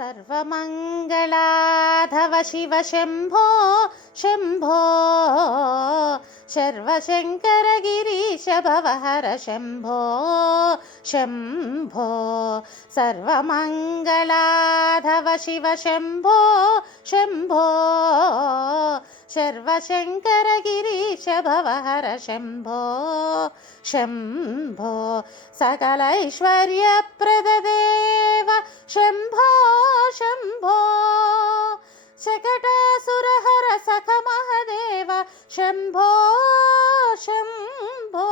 सर्वमङ्गलाधव शिव शम्भो शम्भो सर्वशङ्करगिरीश भवहर शम्भो शम्भो सर्वमङ्गलाधव शिव शम्भो शम्भो सर्वशङ्करगिरीश भवहर शम्भो शम्भो सकल ऐश्वर्यप्रददेव शम्भो शम्भो शकटासुरहर सख महदेव शम्भो शम्भो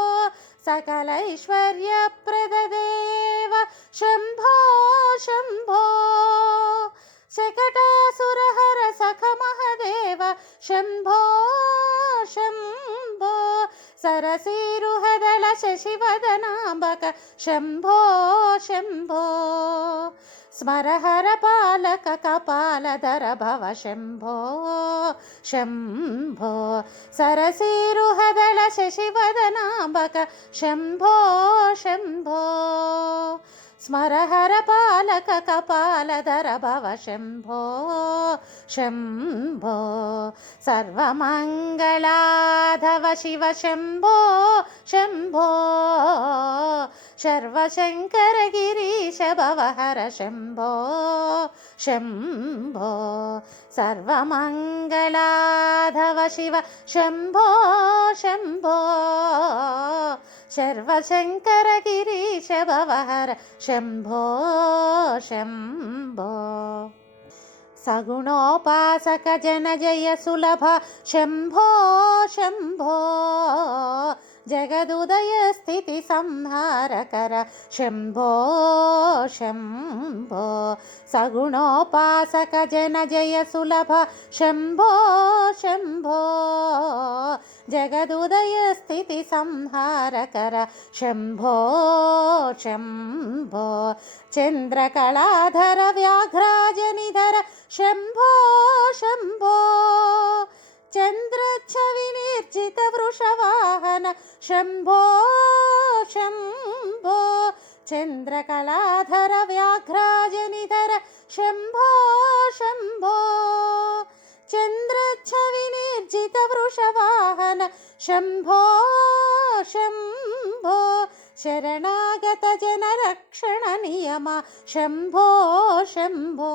सकल ऐश्वर्यप्रददेव शम्भो शम्भो शकटासुरहर सख महदेव शम्भो शम्भो सरसीरुहदल शशिवदनाम्बक शम्भो शम्भो स्मरहर पालक कपालधर भव शम्भो शम्भो सरसीरुहदल शशिवदनाम्बक शम्भो शम्भो स्मरहर पालक कपालधर भव शम्भो शम्भो सर्वमङ्गलाधव शिव शम्भो शम्भो सर्वशङ्करगिरीश भवहर शम्भो शम्भो सर्वमङ्गलाधव शिव शम्भो शम्भो सर्वशङ्करगिरीश भवहर शम्भो शम्भो सगुणोपासक जनजय सुलभ शम्भो शम्भो जगदुदय स्थिति संहारकर शम्भो शम्भो सगुणोपासक जनजय सुलभ शम्भो शम्भो जगदुदय स्थिति संहारकर शम्भो शम्भो चन्द्रकलाधर व्याघ्राजनिधर शम्भो शम्भो चन्द्रच्छविनिर्जित वृषवाहन शम्भो शम्भो चन्द्रकलाधर व्याघ्राजनिधर शम्भो शम्भो चन्द्रच्छविनिर्जित वृषवाहन शम्भो शम्भो शरणागत जनरक्षण नियम शम्भो शम्भो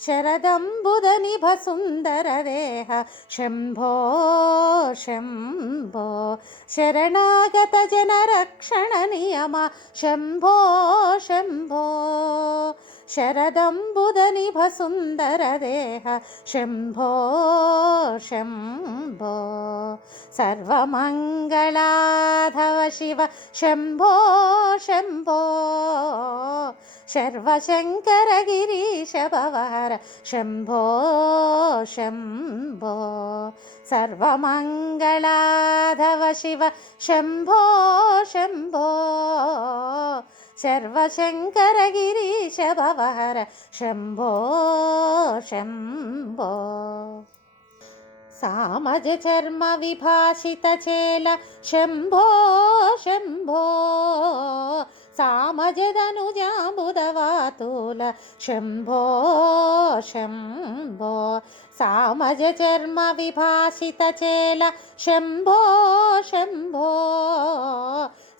शरदम्बुदनिभ सुन्दर देह शम्भो शम्भो शरणागत जनरक्षण नियम शम्भो शम्भो शरदम्बुदनिभ सुन्दर देह शम्भो शम्भो सर्वमङ्गलाधव शिव शम्भो शम्भो सर्वशङ्करगिरीश भवहर शम्भो शम्भो सर्वमङ्गलाधव शिव शम्भो शम्भो सर्वशङ्करगिरीश भवहर शम्भो शम्भो सामज चर्म विभाषित चेल शम्भो शम्भो सामजदनुजाम्बुदवातूल शम्भो शम्भो सामज चर्म विभाषित चेल शम्भो शम्भो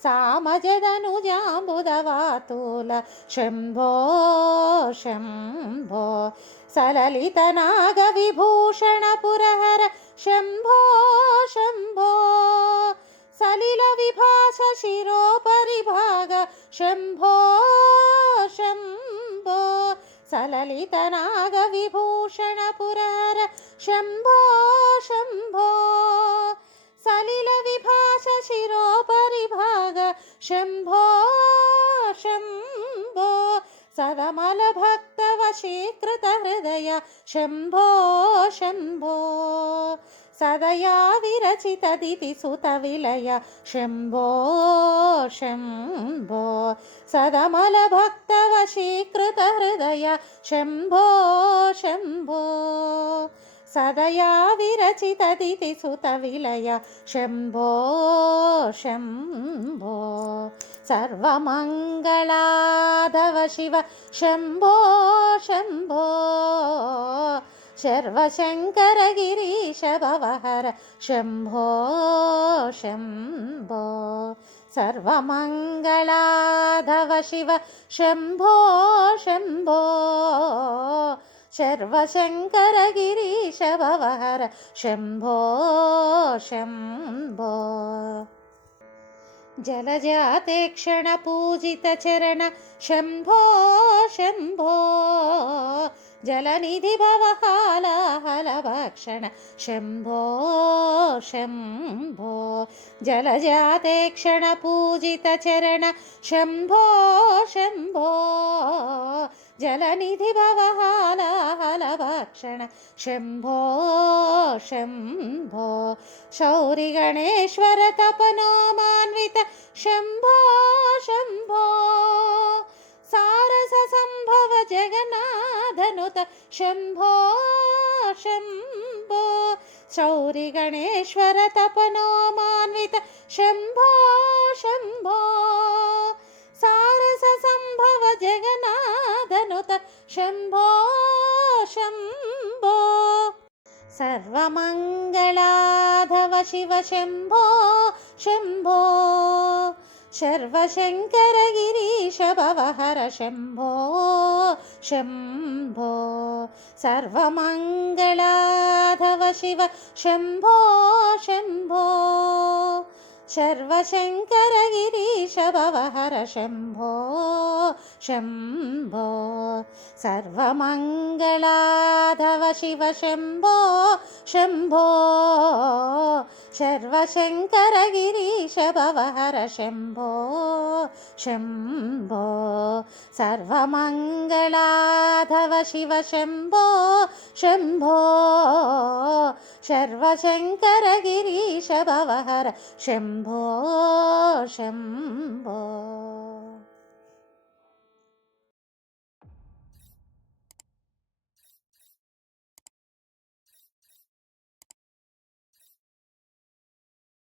सामजदनुजाम्बुदवातूल शम्भो शम्भो सललितनागविभूषण पुरहर शम्भो शम्भो सलिलविभास शिरोपरिभाग शम्भो शम्भो सललितनागविभूषण पुरहर शम्भो शम्भो सलिलविभास शिरोपरिभाग शम्भो शम्भो सदमलभक्तवशीकृत हृदय शम्भो शम्भो सदया विरचित दितिसुतविलय शम्भो शम्भो सदमलभक्तवशीकृत हृदय शम्भो शम्भो सदया विरचित दितिसुतविलय शम्भो शम्भो सर्वमङ्गलाधव शिव शम्भो शम्भो शर्वशङ्कर गिरीश भवहर शम्भो शम्भो सर्वमङ्गलाधव शिव शम्भो शम्भो शर्वशङ्कर गिरीश भवहर शम्भो शम्भो जलजाते क्षणपूजितचरण शम्भो शम्भो जलनिधि भवहालाहलभक्षण शम्भो शम्भो जलजाते क्षणपूजितचरण शम्भो शम्भो जलनिधि भवहालाहलभक्षण शम्भो शम्भो शौरिगणेश्वर तपनोमान्वित शम्भो शम्भो सारस संभव जगन्नाथनुत शम्भो शम्भो शौरिगणेश्वर तपनोमान्वित शम्भो शम्भो सारस संभव जगन्नाथनुत शम्भो शम्भो सर्वमङ्गलाधव शिव शम्भो शम्भो शर्वशङ्कर गिरीश भवहर शम्भो शम्भो सर्वमङ्गलाधव शिव शम्भो शम्भो शर्वशङ्कर गिरीश भवहर शम्भो शम्भो सर्वमङ्गलाधव शिव शम्भो शम्भो शर्वशङ्कर गिरीश भवहर शम्भो शम्भो सर्वमङ्गलाधव शिव शम्भो शम्भो शर्वशङ्कर गिरीश भवहर शम्भो शम्भो